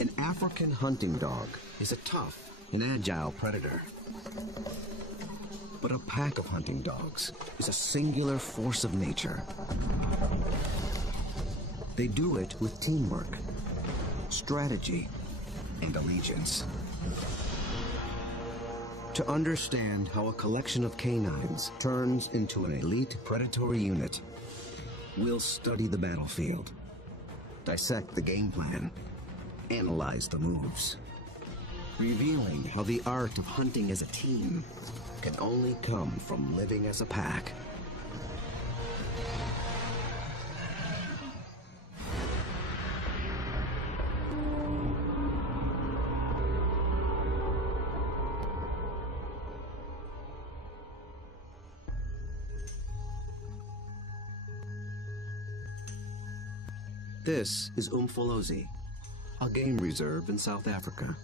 An African hunting dog is a tough and agile predator. But a pack of hunting dogs is a singular force of nature. They do it with teamwork, strategy, and allegiance. To understand how a collection of canines turns into an elite predatory unit, we'll study the battlefield, dissect the game plan, analyze the moves, revealing how the art of hunting as a team can only come from living as a pack. This is Umfolozi, a game reserve in South Africa.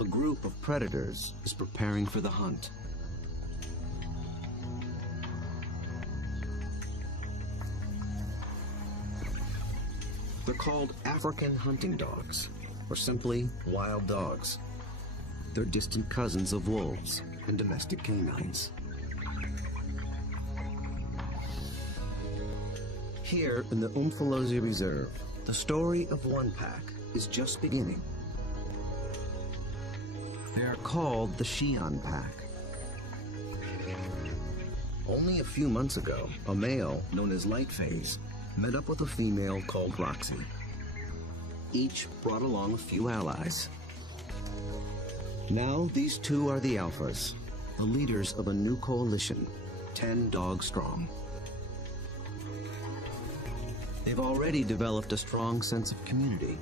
A group of predators is preparing for the hunt. They're called African hunting dogs, or simply wild dogs. They're distant cousins of wolves and domestic canines. Here in the Umfolozi Reserve, the story of one pack is just beginning. They are called the Xi'an Pack. Only a few months ago, a male known as Lightphase met up with a female called Roxy. Each brought along a few allies. Now these two are the alphas, the leaders of a new coalition, 10 dogs strong. They've already developed a strong sense of community,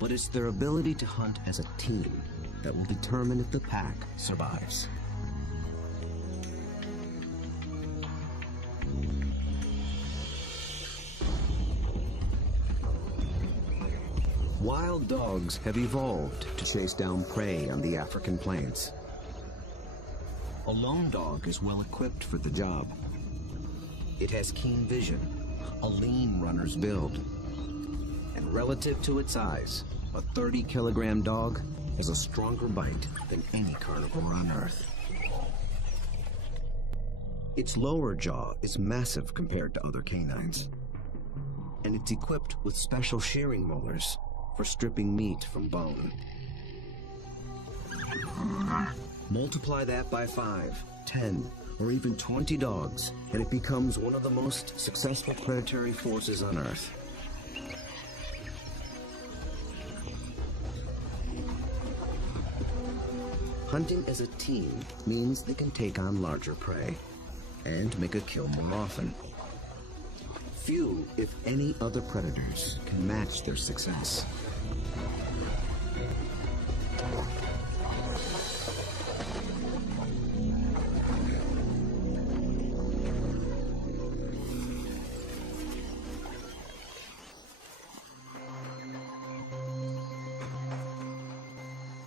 but it's their ability to hunt as a team that will determine if the pack survives. Wild dogs have evolved to chase down prey on the African plains. A lone dog is well equipped for the job. It has keen vision, a lean runner's build, and relative to its size, a 30-kilogram dog has a stronger bite than any carnivore on Earth. Its lower jaw is massive compared to other canines, and it's equipped with special shearing molars for stripping meat from bone. Multiply that by 5, 10, or even 20 dogs, and it becomes one of the most successful predatory forces on Earth. Hunting as a team means they can take on larger prey and make a kill more often. Few, if any, other predators can match their success.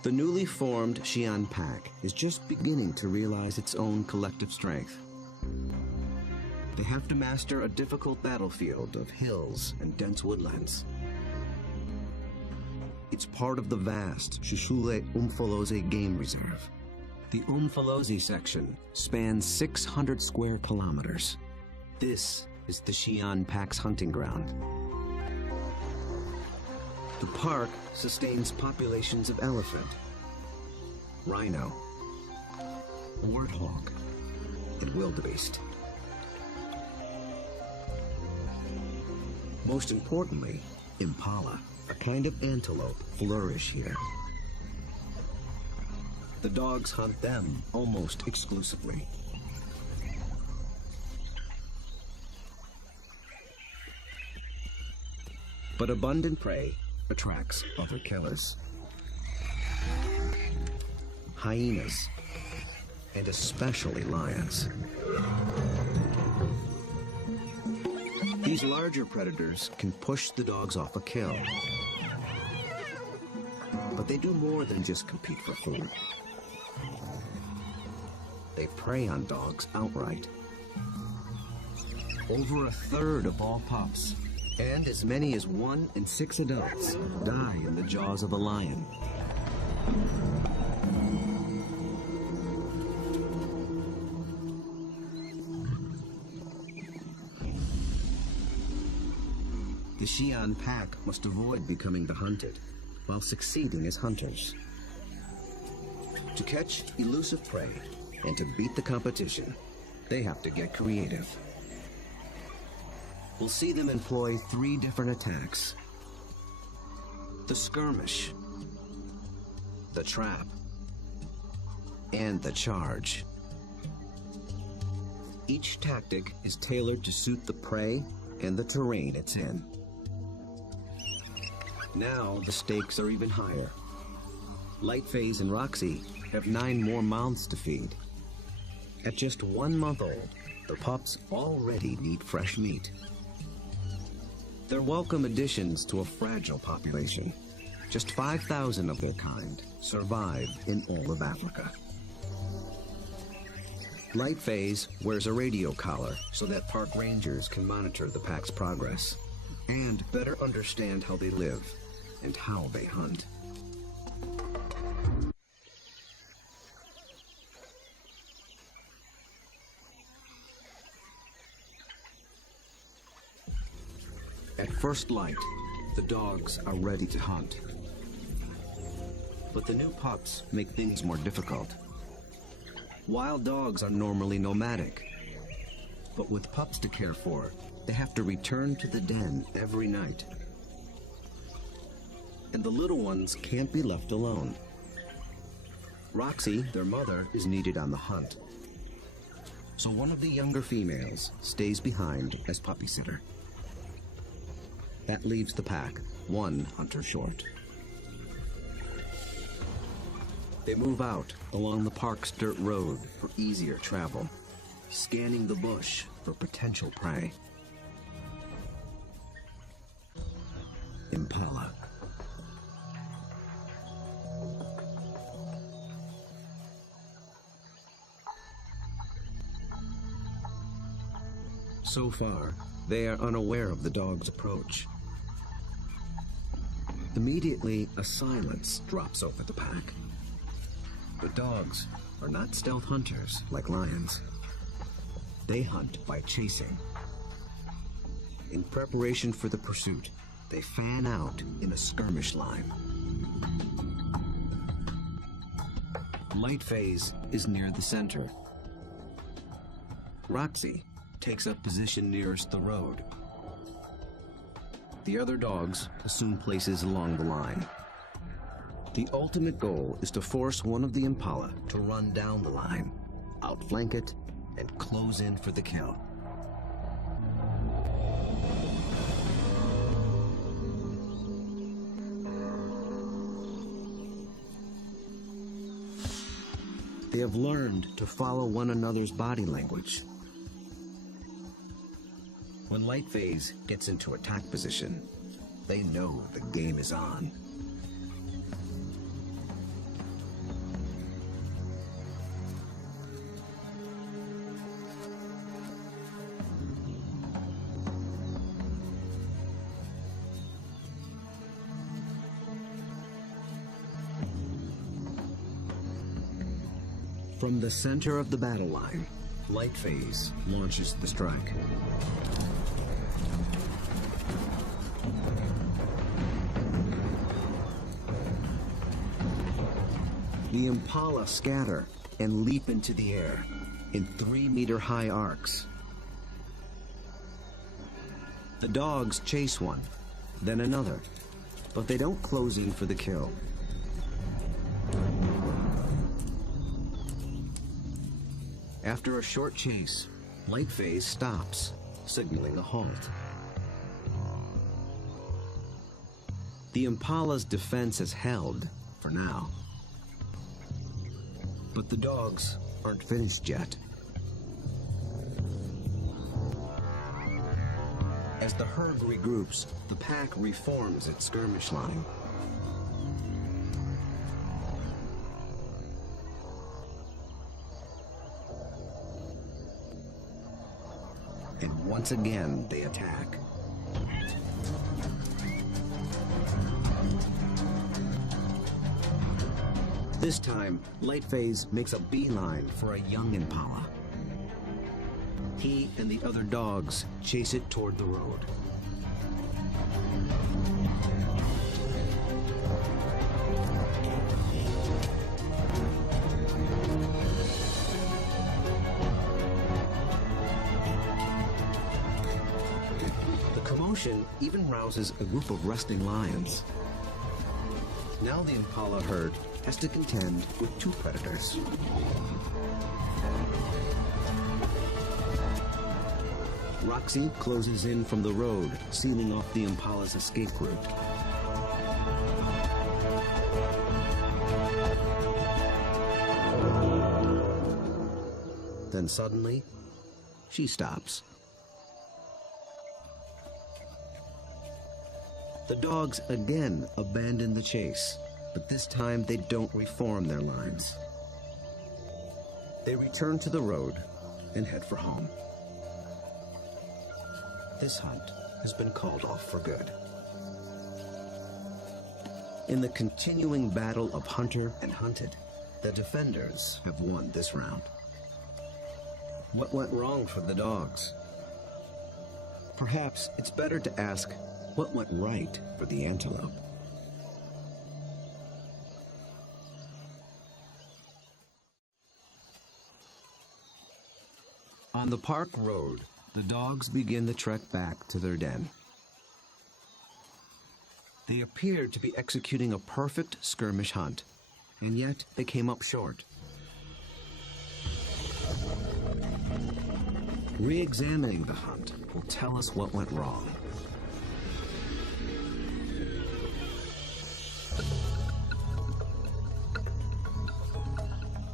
The newly formed Xi'an Pack is just beginning to realize its own collective strength. They have to master a difficult battlefield of hills and dense woodlands. It's part of the vast Shushule Umfolozi Game Reserve. The Umfolozi section spans 600 square kilometers. This is the Xi'an Pack's hunting ground. The park sustains populations of elephant, rhino, warthog, and wildebeest. Most importantly, impala, a kind of antelope, flourish here. The dogs hunt them almost exclusively. But abundant prey attracts other killers. Hyenas, and especially lions. These larger predators can push the dogs off a kill. But they do more than just compete for food. They prey on dogs outright. Over a third of all pups, and as many as 1 in 6 adults, die in the jaws of a lion. The Xi'an pack must avoid becoming the hunted, while succeeding as hunters. To catch elusive prey and to beat the competition, they have to get creative. We'll see them employ 3 different attacks: the skirmish, the trap, and the charge. Each tactic is tailored to suit the prey and the terrain it's in. Now the stakes are even higher. Lightphase and Roxy have 9 more mouths to feed. At just 1 month old, the pups already need fresh meat. They're welcome additions to a fragile population. Just 5,000 of their kind survive in all of Africa. Lightphase wears a radio collar so that park rangers can monitor the pack's progress and better understand how they live and how they hunt. At first light, the dogs are ready to hunt. But the new pups make things more difficult. Wild dogs are normally nomadic, but with pups to care for, they have to return to the den every night. And the little ones can't be left alone. Roxy, their mother, is needed on the hunt. So one of the younger females stays behind as puppy sitter. That leaves the pack 1 hunter short. They move out along the park's dirt road for easier travel, scanning the bush for potential prey. Impala. So far, they are unaware of the dog's approach. Immediately, a silence drops over the pack. The dogs are not stealth hunters like lions. They hunt by chasing. In preparation for the pursuit, they fan out in a skirmish line. Lightphase is near the center. Roxy takes up position nearest the road. The other dogs assume places along the line. The ultimate goal is to force one of the Impala to run down the line, outflank it, and close in for the kill. They have learned to follow one another's body language. When Lightphase gets into attack position, they know the game is on. From the center of the battle line, Lightphase launches the strike. The Impala scatter and leap into the air in 3-meter-high arcs. The dogs chase one, then another, but they don't close in for the kill. After a short chase, Lightphase stops, signaling a halt. The Impala's defense is held, for now. But the dogs aren't finished yet. As the herd regroups, the pack reforms its skirmish line. and once again they attack. This time, Lightphase makes a beeline for a young impala. He and the other dogs chase it toward the road. The commotion even rouses a group of resting lions. Now the impala herd has to contend with two predators. Roxy closes in from the road, sealing off the impala's escape route. Then suddenly, she stops. The dogs again abandon the chase, but this time they don't reform their lines. They return to the road and head for home. This hunt has been called off for good. In the continuing battle of hunter and hunted, the defenders have won this round. What went wrong for the dogs? Perhaps it's better to ask what went right for the antelope. On the park road, the dogs begin the trek back to their den. They appeared to be executing a perfect skirmish hunt, and yet they came up short. Re-examining the hunt will tell us what went wrong.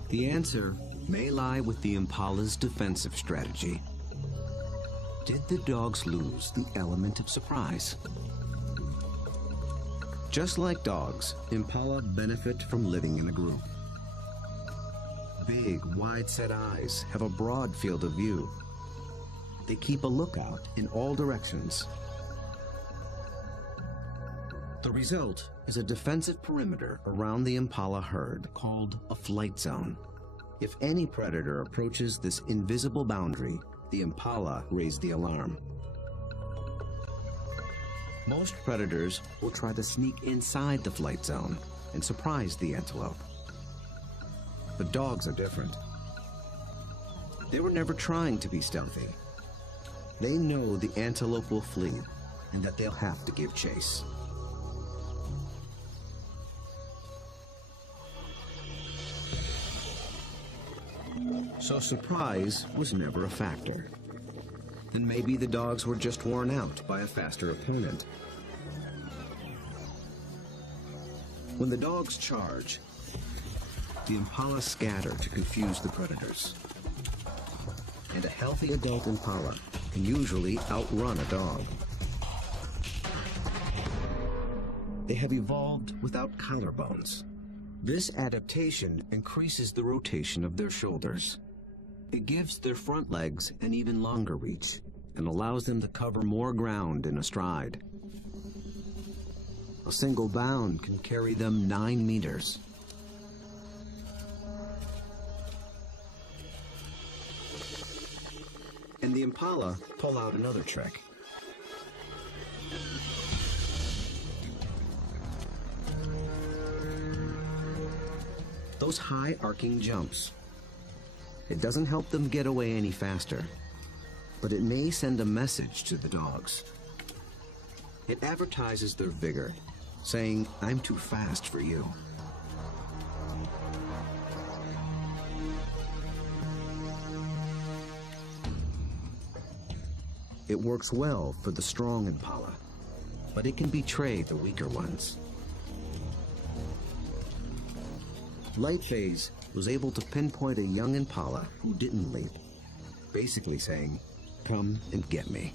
The answer may lie with the impala's defensive strategy. Did the dogs lose the element of surprise? Just like dogs, impala benefit from living in a group. Big, wide-set eyes have a broad field of view. They keep a lookout in all directions. The result is a defensive perimeter around the impala herd called a flight zone. If any predator approaches this invisible boundary, the impala raise the alarm. Most predators will try to sneak inside the flight zone and surprise the antelope. But dogs are different. They were never trying to be stealthy. They know the antelope will flee and that they'll have to give chase. So surprise was never a factor. Then maybe the dogs were just worn out by a faster opponent. When the dogs charge, the impala scatter to confuse the predators. And a healthy adult impala can usually outrun a dog. They have evolved without collarbones. This adaptation increases the rotation of their shoulders. It gives their front legs an even longer reach and allows them to cover more ground in a stride. A single bound can carry them 9 meters. And the impala pull out another trick. Those high arcing jumps. It doesn't help them get away any faster, but it may send a message to the dogs. It advertises their vigor, saying, "I'm too fast for you." It works well for the strong impala, but it can betray the weaker ones. Lightphase was able to pinpoint a young impala who didn't leap, basically saying, "Come and get me."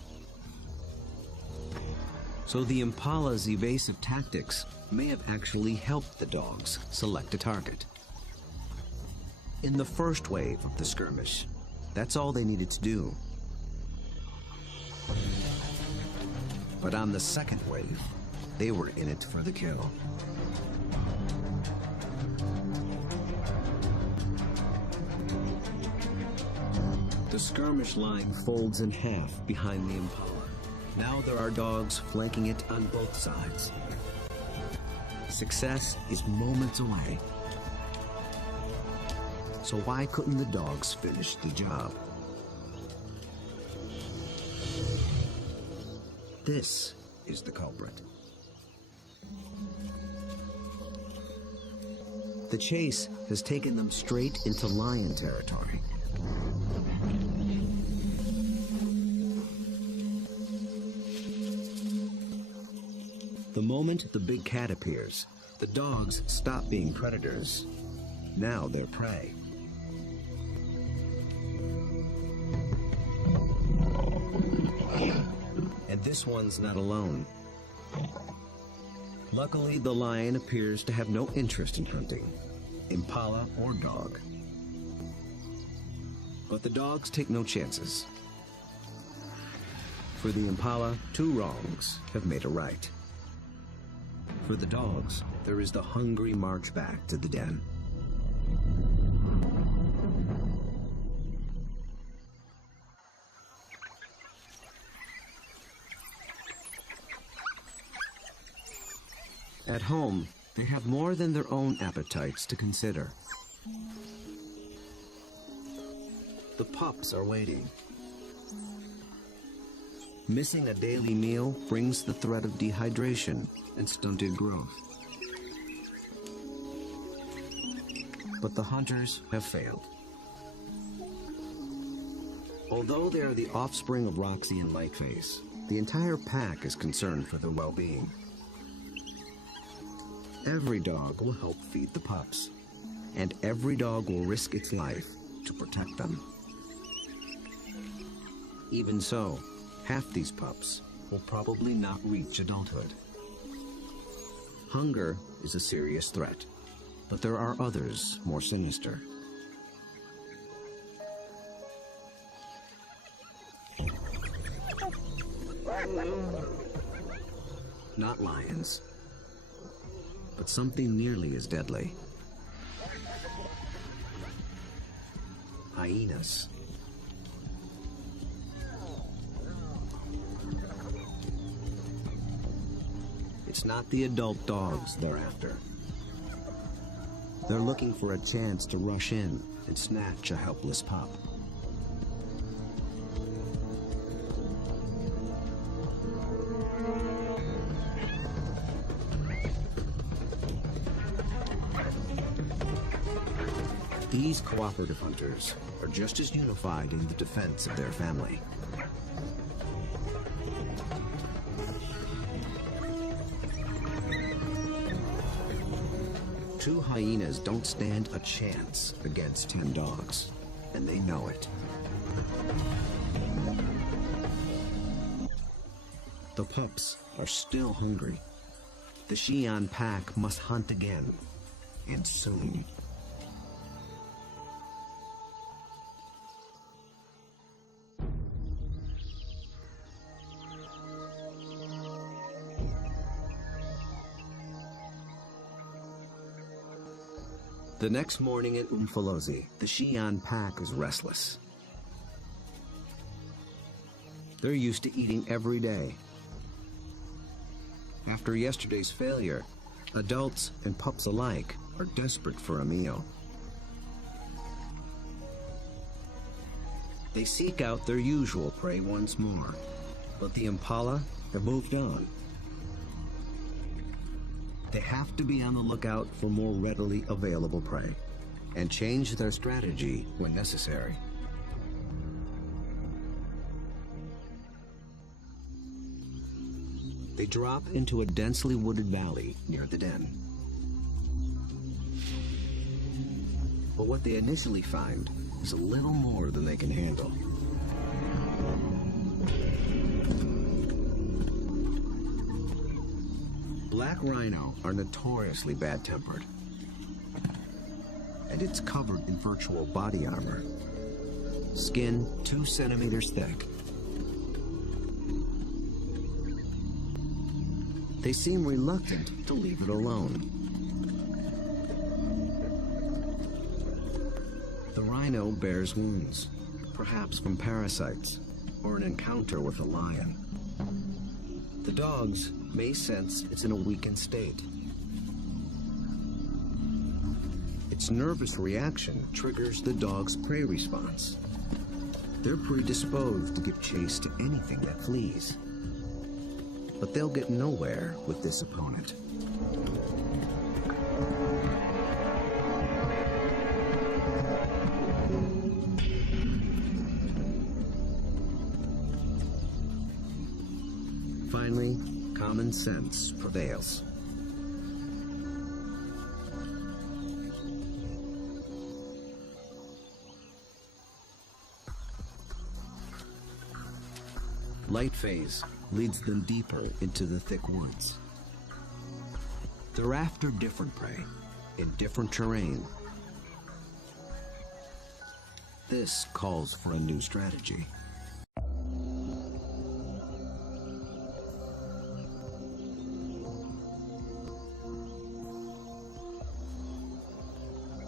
So the impala's evasive tactics may have actually helped the dogs select a target. In the first wave of the skirmish, that's all they needed to do. But on the second wave, they were in it for the kill. The skirmish line folds in half behind the Impala. Now there are dogs flanking it on both sides. Success is moments away. So why couldn't the dogs finish the job? This is the culprit. The chase has taken them straight into lion territory. The moment the big cat appears, the dogs stop being predators. Now they're prey. And this one's not alone. Luckily, the lion appears to have no interest in hunting, impala or dog. But the dogs take no chances. For the impala, 2 wrongs have made a right. For the dogs, there is the hungry march back to the den. At home, they have more than their own appetites to consider. The pups are waiting. Missing a daily meal brings the threat of dehydration and stunted growth. But the hunters have failed. Although they are the offspring of Roxy and Lightface, the entire pack is concerned for their well-being. Every dog will help feed the pups, and every dog will risk its life to protect them. Even so, half these pups will probably not reach adulthood. Hunger is a serious threat, but there are others more sinister. Not lions, but something nearly as deadly. Hyenas. It's not the adult dogs they're after. They're looking for a chance to rush in and snatch a helpless pup. These cooperative hunters are just as unified in the defense of their family. Two hyenas don't stand a chance against 10 dogs, and they know it. The pups are still hungry. The Xi'an pack must hunt again, and soon. The next morning at Umfolozi, the Xi'an pack is restless. They're used to eating every day. After yesterday's failure, adults and pups alike are desperate for a meal. They seek out their usual prey once more, but the impala have moved on. They have to be on the lookout for more readily available prey and change their strategy when necessary. They drop into a densely wooded valley near the den. But what they initially find is a little more than they can handle. Black rhino are notoriously bad-tempered, and it's covered in virtual body armor, skin 2 centimeters thick. they seem reluctant to leave it alone. The rhino bears wounds, perhaps from parasites or an encounter with a lion. The dogs may sense it's in a weakened state. Its nervous reaction triggers the dog's prey response. They're predisposed to give chase to anything that flees. But they'll get nowhere with this opponent. Finally, common sense prevails. Light phase leads them deeper into the thick woods. They're after different prey in different terrain. This calls for a new strategy.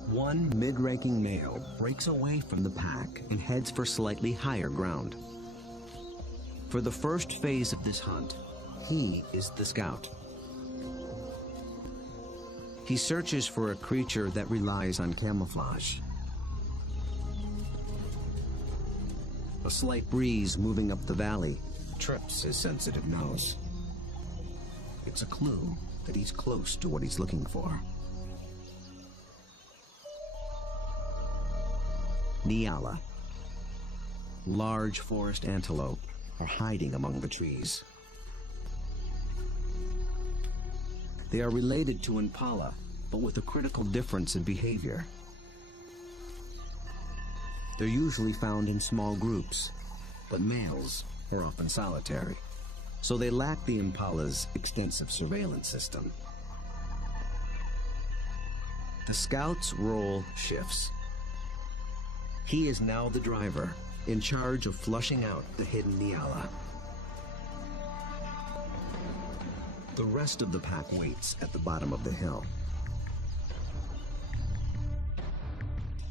One mid-ranking male breaks away from the pack and heads for slightly higher ground. For the first phase of this hunt, he is the scout. He searches for a creature that relies on camouflage. A slight breeze moving up the valley trips his sensitive nose. It's a clue that he's close to what he's looking for. Nyala. Large forest antelope are hiding among the trees. They are related to impala, but with a critical difference in behavior. They're usually found in small groups, but males are often solitary, so they lack the impala's extensive surveillance system. The scout's role shifts. He is now the driver, in charge of flushing out the hidden Nyala. The rest of the pack waits at the bottom of the hill.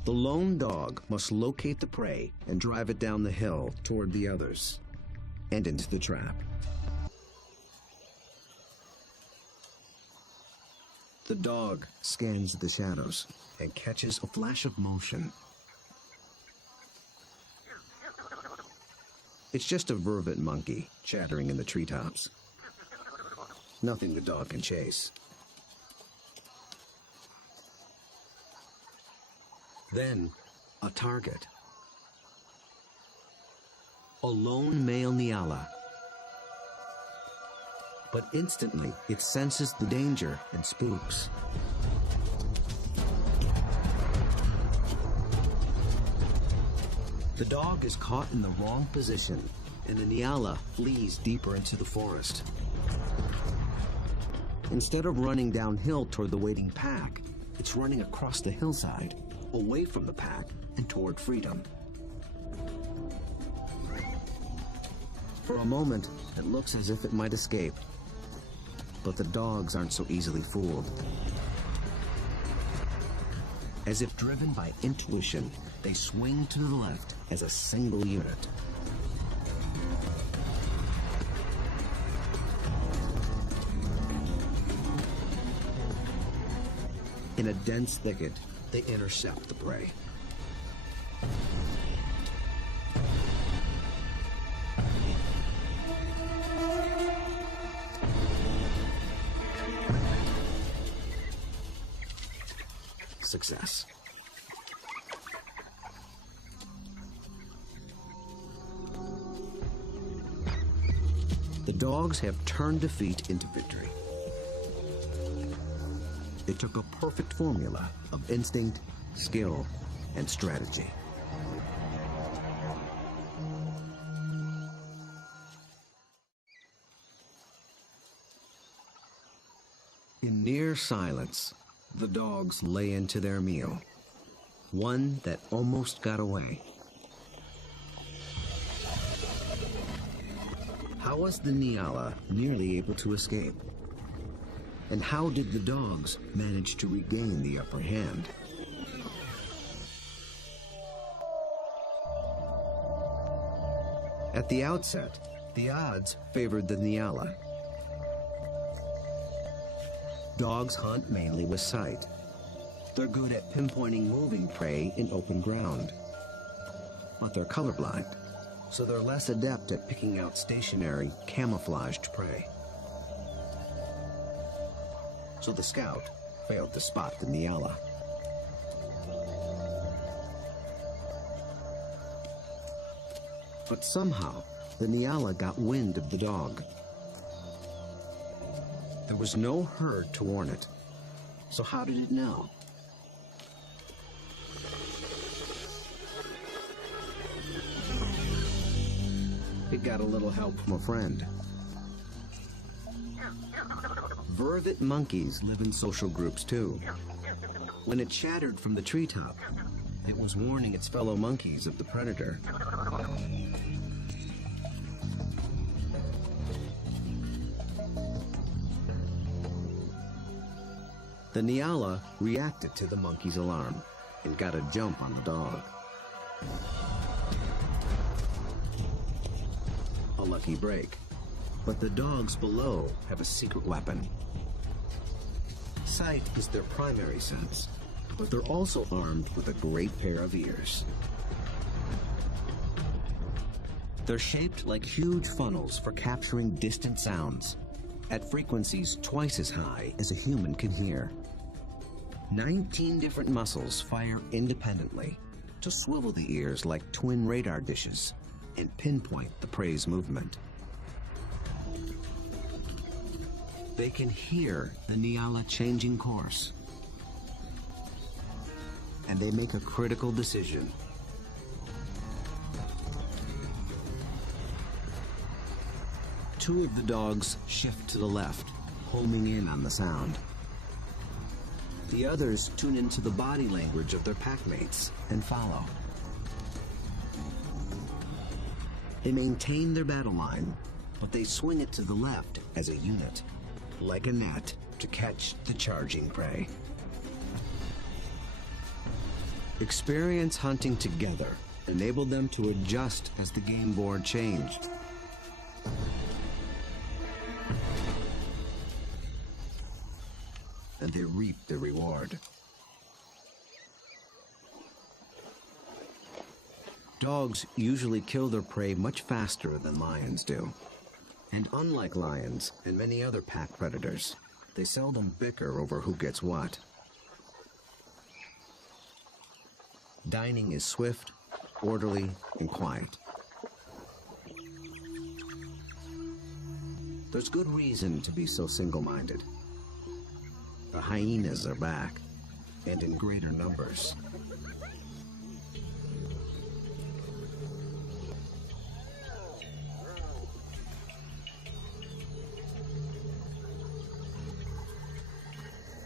The lone dog must locate the prey and drive it down the hill toward the others and into the trap. The dog scans the shadows and catches a flash of motion. It's just a vervet monkey chattering in the treetops. Nothing the dog can chase. Then, a target. A lone male Nyala. But instantly, it senses the danger and spooks. The dog is caught in the wrong position, and the Nyala flees deeper into the forest. Instead of running downhill toward the waiting pack, it's running across the hillside, away from the pack and toward freedom. For a moment, it looks as if it might escape, but the dogs aren't so easily fooled. As if driven by intuition, they swing to the left as a single unit. In a dense thicket, they intercept the prey. Success. The dogs have turned defeat into victory. It took a perfect formula of instinct, skill, and strategy. In near silence, the dogs lay into their meal, one that almost got away. How was the Nyala nearly able to escape? And how did the dogs manage to regain the upper hand? At the outset, the odds favored the Nyala. Dogs hunt mainly with sight. They're good at pinpointing moving prey in open ground. But they're colorblind, so they're less adept at picking out stationary, camouflaged prey. So the scout failed to spot the Nyala. But somehow, the Nyala got wind of the dog. There was no herd to warn it. So how did it know? It got a little help from a friend. Vervet monkeys live in social groups too. When it chattered from the treetop, it was warning its fellow monkeys of the predator. The Nyala reacted to the monkey's alarm and got a jump on the dog. A lucky break. But the dogs below have a secret weapon. Sight is their primary sense, but they're also armed with a great pair of ears. They're shaped like huge funnels for capturing distant sounds, at frequencies twice as high as a human can hear. 19 different muscles fire independently to swivel the ears like twin radar dishes and pinpoint the prey's movement. They can hear the Nyala changing course, and they make a critical decision. Two of the dogs shift to the left, homing in on the sound. The others tune into the body language of their packmates and follow. They maintain their battle line, but they swing it to the left as a unit, like a net to catch the charging prey. Experience hunting together enabled them to adjust as the game board changed. And they reaped the reward. Dogs usually kill their prey much faster than lions do. And unlike lions and many other pack predators, they seldom bicker over who gets what. Dining is swift, orderly, and quiet. There's good reason to be so single-minded. The hyenas are back, and in greater numbers.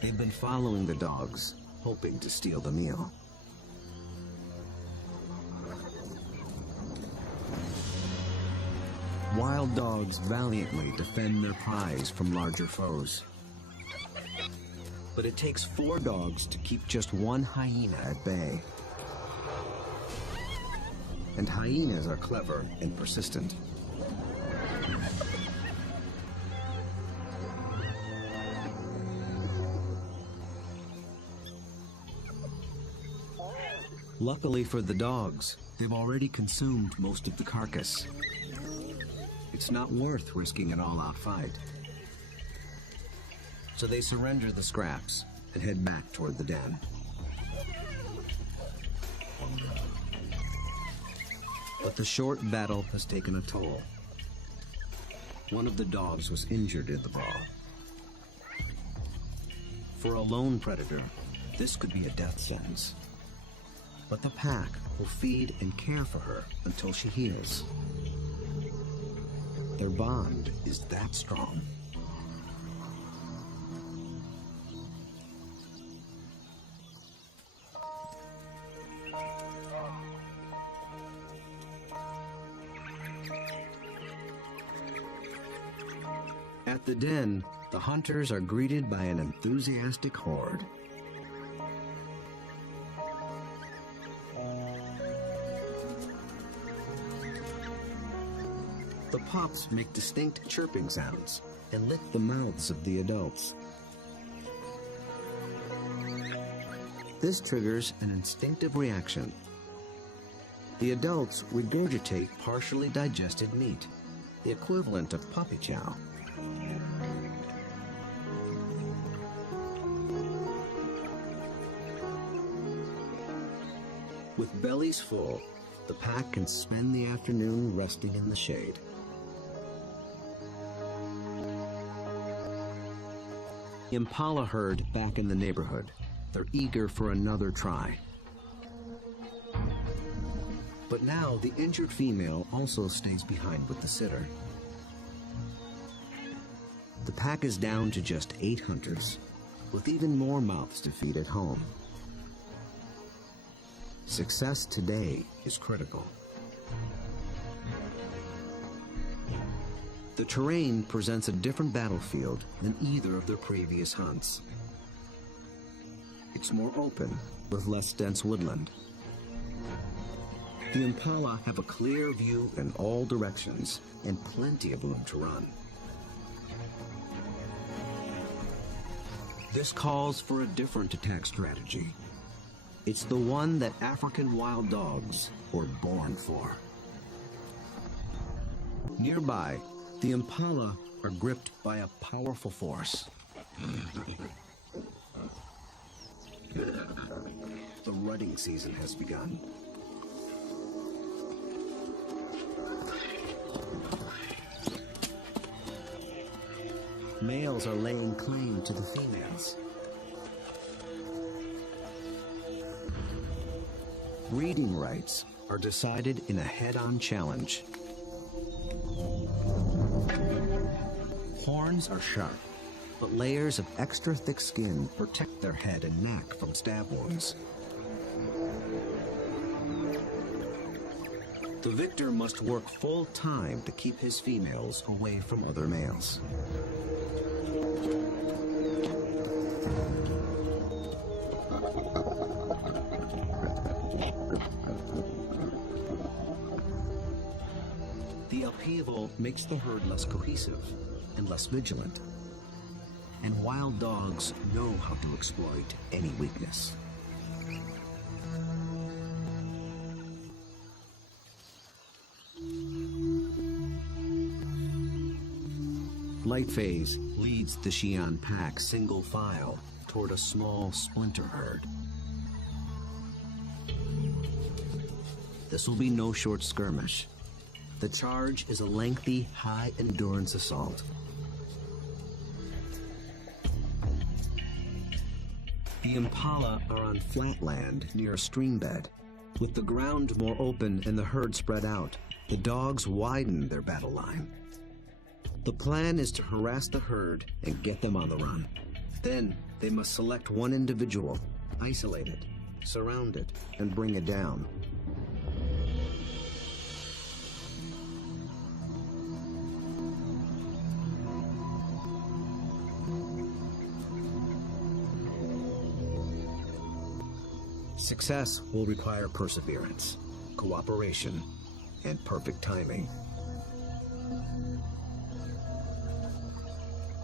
They've been following the dogs, hoping to steal the meal. Wild dogs valiantly defend their prize from larger foes. But it takes 4 dogs to keep just one hyena at bay. And hyenas are clever and persistent. Luckily for the dogs, they've already consumed most of the carcass. It's not worth risking an all-out fight. So they surrender the scraps and head back toward the den. But the short battle has taken a toll. One of the dogs was injured in the brawl. For a lone predator, this could be a death sentence. But the pack will feed and care for her until she heals. Their bond is that strong. At the den, the hunters are greeted by an enthusiastic horde. The pups make distinct chirping sounds and lick the mouths of the adults. This triggers an instinctive reaction. The adults regurgitate partially digested meat, the equivalent of puppy chow. With bellies full, the pack can spend the afternoon resting in the shade. The impala herd back in the neighborhood. They're eager for another try. But now the injured female also stays behind with the sitter. The pack is down to just 8 hunters, with even more mouths to feed at home. Success today is critical. The terrain presents a different battlefield than either of their previous hunts. It's more open, with less dense woodland. The impala have a clear view in all directions and plenty of room to run. This calls for a different attack strategy. It's the one that African wild dogs were born for. Nearby, the impala are gripped by a powerful force. The rutting season has begun. Males are laying claim to the females. Breeding rights are decided in a head-on challenge. Horns are sharp, but layers of extra thick skin protect their head and neck from stab wounds. The victor must work full time to keep his females away from other males. The upheaval makes the herd less cohesive and less vigilant. And wild dogs know how to exploit any weakness. Light Phase leads the Xi'an pack single file toward a small splinter herd. This will be no short skirmish. The charge is a lengthy, high-endurance assault. The impala are on flat land near a stream bed. With the ground more open and the herd spread out, the dogs widen their battle line. The plan is to harass the herd and get them on the run. Then they must select one individual, isolate it, surround it, and bring it down. Success will require perseverance, cooperation, and perfect timing.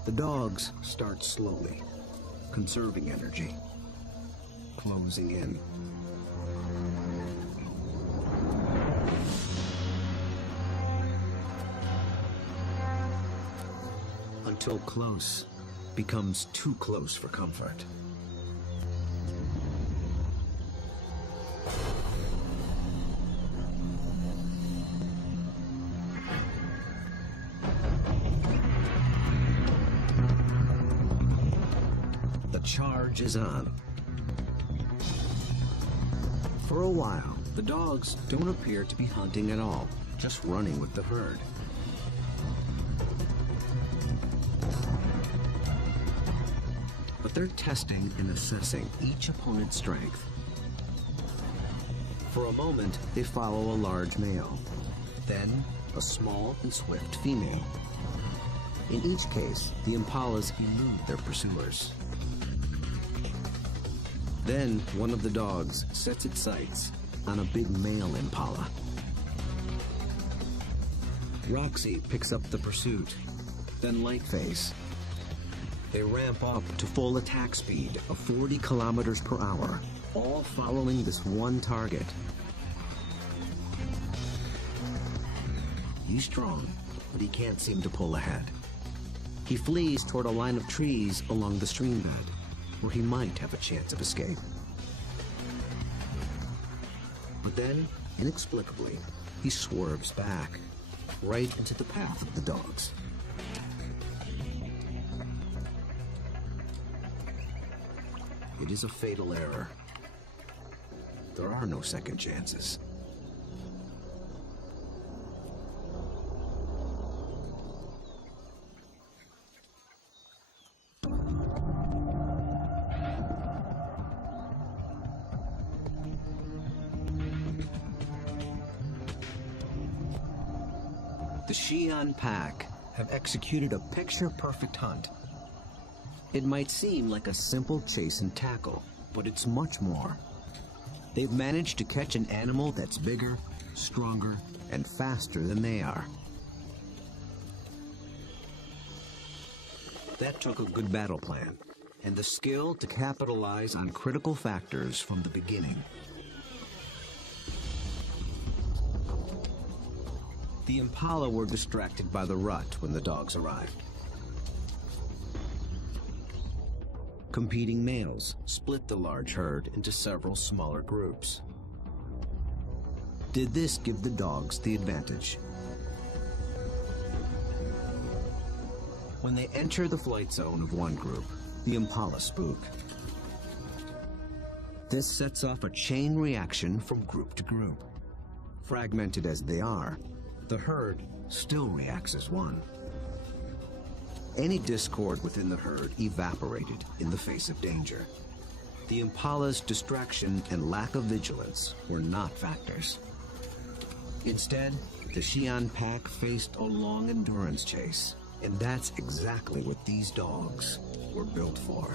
The dogs start slowly, conserving energy, closing in. Until close becomes too close for comfort. Charge is on. For a while, the dogs don't appear to be hunting at all, just running with the herd. But they're testing and assessing each opponent's strength. For a moment, they follow a large male, then a small and swift female. In each case, the impalas elude their pursuers. Then, one of the dogs sets its sights on a big male impala. Roxy picks up the pursuit, then Lightface. They ramp up to full attack speed of 40 kilometers per hour, all following this one target. He's strong, but he can't seem to pull ahead. He flees toward a line of trees along the stream bed, where he might have a chance of escape. But then, inexplicably, he swerves back, right into the path of the dogs. It is a fatal error. There are no second chances. The Xi'an pack have executed a picture-perfect hunt. It might seem like a simple chase and tackle, but it's much more. They've managed to catch an animal that's bigger, stronger, and faster than they are. That took a good battle plan, and the skill to capitalize on critical factors from the beginning. The impala were distracted by the rut when the dogs arrived. Competing males split the large herd into several smaller groups. Did this give the dogs the advantage? When they enter the flight zone of one group, the impala spook. This sets off a chain reaction from group to group. Fragmented as they are, the herd still reacts as one. Any discord within the herd evaporated in the face of danger. The impala's distraction and lack of vigilance were not factors. Instead, the Xi'an pack faced a long endurance chase, and that's exactly what these dogs were built for.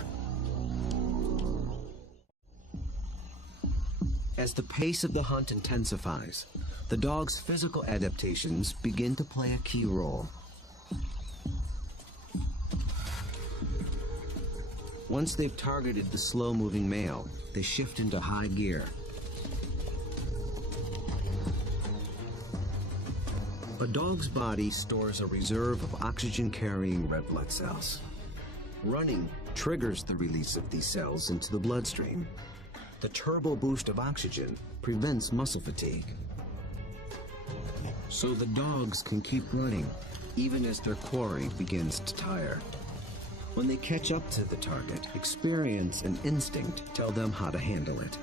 As the pace of the hunt intensifies, the dog's physical adaptations begin to play a key role. Once they've targeted the slow-moving male, they shift into high gear. A dog's body stores a reserve of oxygen-carrying red blood cells. Running triggers the release of these cells into the bloodstream. The turbo boost of oxygen prevents muscle fatigue. So the dogs can keep running, even as their quarry begins to tire. When they catch up to the target, experience and instinct tell them how to handle it.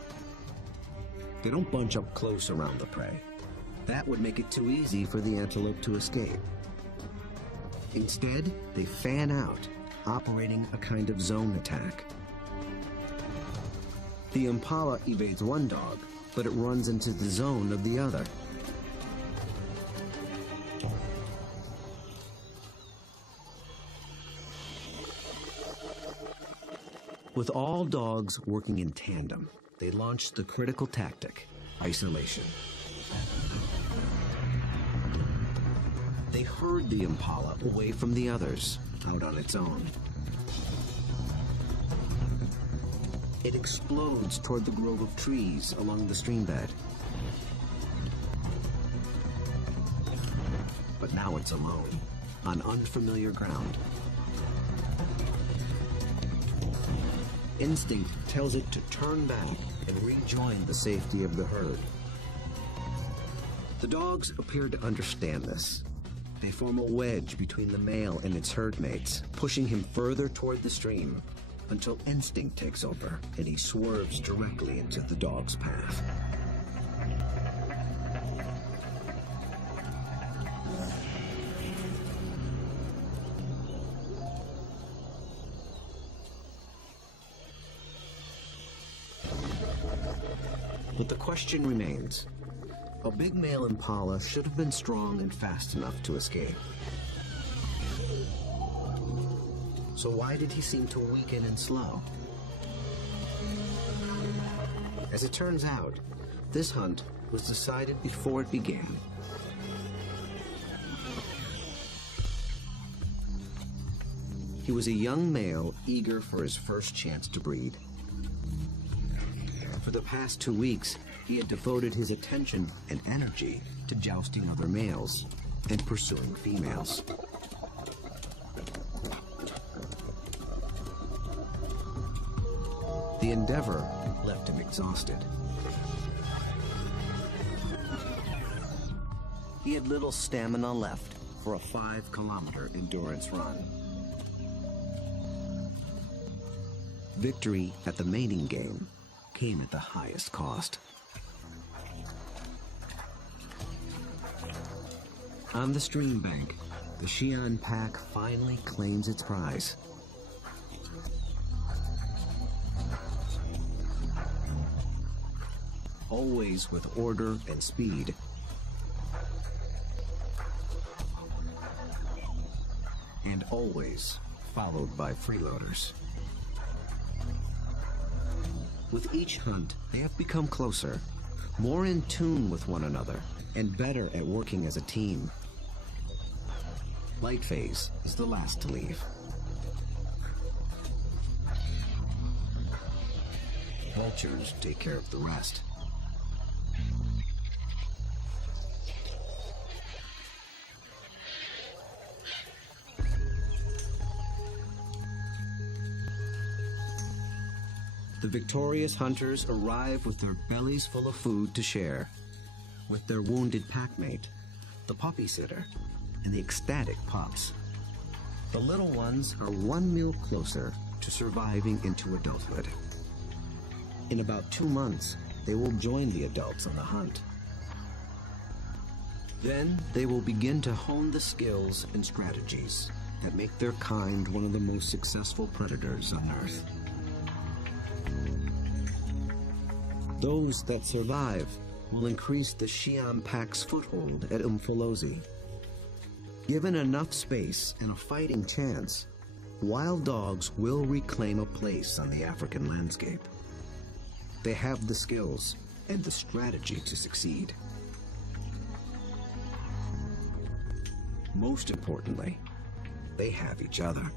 They don't bunch up close around the prey. That would make it too easy for the antelope to escape. Instead, they fan out, operating a kind of zone attack. The impala evades one dog, but it runs into the zone of the other. With all dogs working in tandem, they launched the critical tactic, isolation. They herd the impala away from the others, out on its own. It explodes toward the grove of trees along the stream bed. But now it's alone, on unfamiliar ground. Instinct tells it to turn back and rejoin the safety of the herd. The dogs appear to understand this. They form a wedge between the male and its herd mates, pushing him further toward the stream until instinct takes over and he swerves directly into the dog's path. But the question remains. A big male impala should have been strong and fast enough to escape. So why did he seem to weaken and slow? As it turns out, this hunt was decided before it began. He was a young male eager for his first chance to breed. For the past 2 weeks, he had devoted his attention and energy to jousting other males and pursuing females. The endeavor left him exhausted. He had little stamina left for a 5-kilometer endurance run. Victory at the mating game came at the highest cost. On the stream bank, the Xi'an pack finally claims its prize. Always with order and speed. And always followed by freeloaders. With each hunt, they have become closer, more in tune with one another, and better at working as a team. Light phase is the last to leave. Vultures take care of the rest. The victorious hunters arrive with their bellies full of food to share, with their wounded packmate, the puppy sitter, and the ecstatic pups. The little ones are one meal closer to surviving into adulthood. In about 2 months, they will join the adults on the hunt. Then they will begin to hone the skills and strategies that make their kind one of the most successful predators on Earth. Those that survive will increase the Xi'an pack's foothold at Umfolozi. Given enough space and a fighting chance, wild dogs will reclaim a place on the African landscape. They have the skills and the strategy to succeed. Most importantly, they have each other.